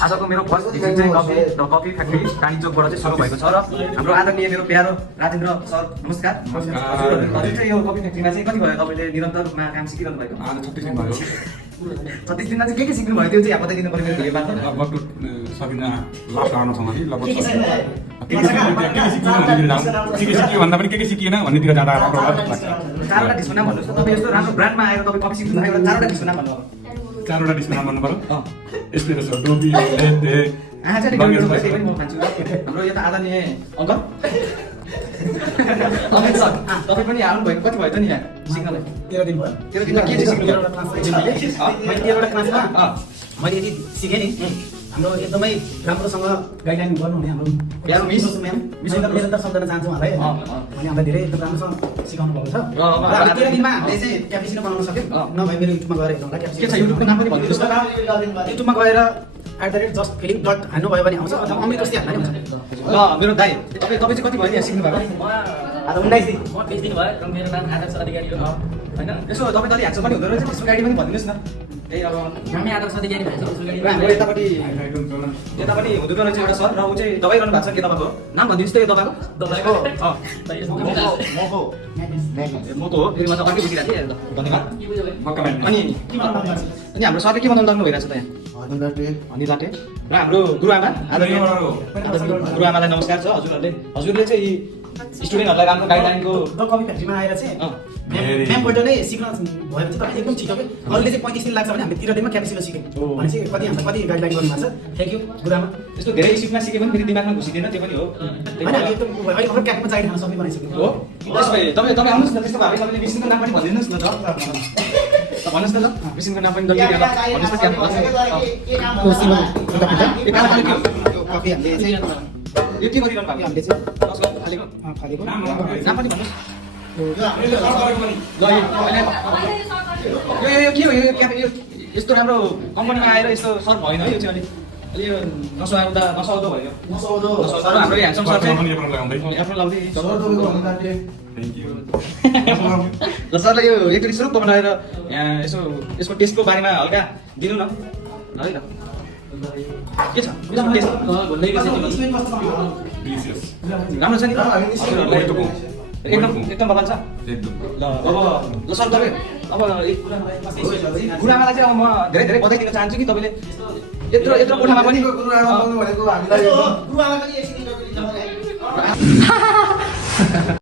आजको मेरो first visit चाहिँ कफी फ्याक्ट्री कानी चोकबाट चाहिँ सुरु भएको छ र हाम्रो आदरणीय मेरो प्यारो राजेन्द्र सर नमस्कार। हजुर चाहिँ यो कफी फ्याक्ट्रीमा चाहिँ कति भयो तपाईँले निरन्तर रूपमा काम सिकिरहनु भएको? आज 36 दिन भयो। 36 दिनमा चाहिँ के सिक्नु भयो त्यो चाहिँ बताइदिनु पर्यो मेरो भिडियोमा। लगभग सकिन लास्ट आउन छ भने लगभग के सिकियो भन्दा पनि के सिकिएन भन्नेतिर जाँदा राम्रो लाग्छ। चारवटा डिसको नाम भन्नुहोस् त। तपाईँ यस्तो राम्रो ब्रान्डमा आएर तपाईँ कफी सिक्नु भएको चारवटा डिसको नाम भन्नु। चारवटा डिसको नाम भन्नु पर्यो। एस्प्रेसो, डोबी, लेते, चाहिँ मेरो भयो त्यही पनि म खान्छु। हाम्रो यो त आदरणीय अङ्कल अमित सर तपाईँ पनि आउनु भएको कति भयो त नि यहाँ सिक्नलाई? 13 दिन भयो। 13 दिनमा के सिक्नु भयो? मैले 13 वटा क्लासमा मैले यति सिकेँ नि। हाम्रो एकदमै राम्रोसँग गाइडलाइन गर्नुहुने हाम्रो प्यारो मिस म्याम निरन्तर सम्झना चाहन्छु उहाँलाई। मैले हामीलाई धेरै एकदम राम्रोसँग सिकाउनु भएको छ। र अब 13 दिनमा हामीले चाहिँ क्याप्चिनो बनाउन सक्यौँ। नभए मेरो युट्युबमा गएर हेर्नु होला के छ क्याप्चिनो। युट्युबको नाम पनि भनिदिनुहोस् त। युट्युबमा गएर @justfeeling हान्नुभयो भने आउँछ अथवा अमृत अस्ति हाल्दा नि हुन्छ। ल मेरो दाइ तपाईँ चाहिँ कति भयो यहाँ सिक्नु भएको? आज 19 दिन। म 20 दिन भयो र मेरो नाम आदर्श अधिकारी हो होइन यसो तपाईँ त अलिक ह्यान्डसम पनि हुँदो रहेछ त्यसको गाडी पनि भनिदिनुहोस् न। त्यही अब नामै आदर्श अधिकारी भन्छ उसको गाडी। र हाम्रो यतापट्टि हुँदो रहेछ एउटा सर र ऊ चाहिँ दबाई रहनु भएको छ के तपाईँको नाम भनिदिनुहोस् त यो दबाईको? दबाईको मोको हो फेरि म त अर्कै बुझिरहेको थिएँ। धन्यवाद। मक्कामा अनि हाम्रो सरले के बनाउनु लाग्नु भइरहेको छ त यहाँ? हनी लाटे र हाम्रो गुरुआमा आदरणीय गुरुआमालाई नमस्कार छ। हजुरले चाहिँ स्टुडेन्टहरूलाई राम्रो गाइडलाइनको कफी फ्याक्ट्रीमा आएर चाहिँ म्यामबाट नै सिक्न भयो भने चाहिँ एकदम छिटो के अरूले चाहिँ 35 दिन लाग्छ भने हामीले 13 दिनमा क्याप्चिनो सिक्यौँ भने चाहिँ कति हामीलाई कति गाइडलाइन गर्नुभएको छ। थ्याङ्क यू गुरुआमा। यस्तो धेरै स्कुलमा सिके पनि फेरि दिमागमा घुसिँदैन त्यो पनि हो। होइन हामी एकदम अहिले भर्खर क्याफेमा चाहिँ खान सक्ने बनाइसक्यौँ। हो त्यसो भए तपाईँ आउनुहोस् न। त्यस्तो भए तपाईँले मिसिनको नाम पनि भनिदिनुहोस् न त। भन्नुहोस् न ल मिसिनको नाम पनि जल्दी भन्नुहोस् न त्यहाँ कफी हामीले चाहिँ यो के गरिरहनु भएको? हामीले चाहिँ फालेको फालेको नाम पनि भन्नुहोस्। यो के हो यो यस्तो राम्रो कम्पनीमा आएर यस्तो सर भएन है यो चाहिँ अलि यो नसुहाउँदो भयो। सर हाम्रो ह्यान्डसम सर चाहिँ एप्रोन लाउँदै थ्याङ्क यू। ल सरलाई यो एकचोटि सुरुप बनाएर यहाँ यसो यसको टेस्टको बारेमा हल्का दिनु न है त। के छ टेस्ट राम्रो छ नि एकदम बगान छ। ल अब सर तपाईँ अब गुरुआमालाई चाहिँ अब म धेरै बधाई दिन चाहन्छु कि तपाईँले यत्रो कोठामा पनि